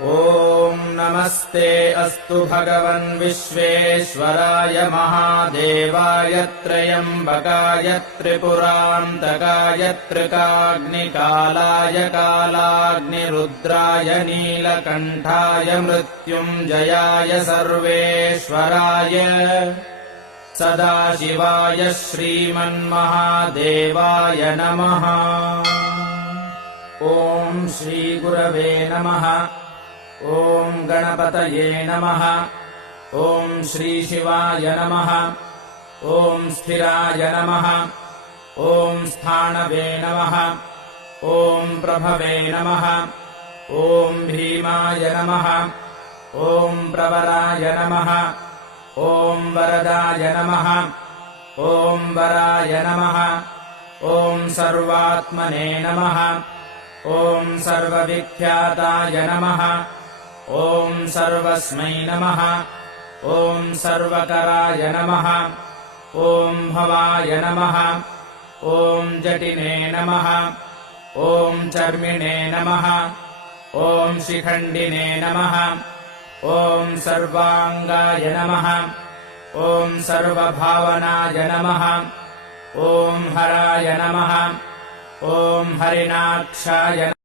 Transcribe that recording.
ॐ नमस्ते अस्तु भगवन् विश्वेश्वराय महादेवाय त्र्यम्बकाय त्रिपुरान्तकाय त्रिकाग्निकालाय कालाग्निरुद्राय नीलकण्ठाय मृत्युञ्जयाय सर्वेश्वराय सदाशिवाय श्रीमन्महादेवाय नमः। ॐ श्रीगुरवे नमः। ॐ गणपतये नमः। ॐ श्रीशिवाय नमः। ॐ स्थिराय नमः। ॐ स्थाणवे नमः। ॐ प्रभवे नमः। ॐ भीमाय नमः। ॐ प्रवराय नमः। ॐ वरदाय नमः। ॐ वराय नमः। ॐ सर्वात्मने नमः। ॐ सर्वविख्याताय नमः। ॐ सर्वस्मै नमः। ॐ सर्वकराय नमः। ॐ भवाय नमः। ॐ जटिने नमः। ॐ चर्मिणे नमः। ॐ शिखण्डिने नमः। ॐ सर्वाङ्गाय नमः। ॐ सर्वभावनाय नमः। ॐ हराय नमः। ॐ हरिणाक्षाय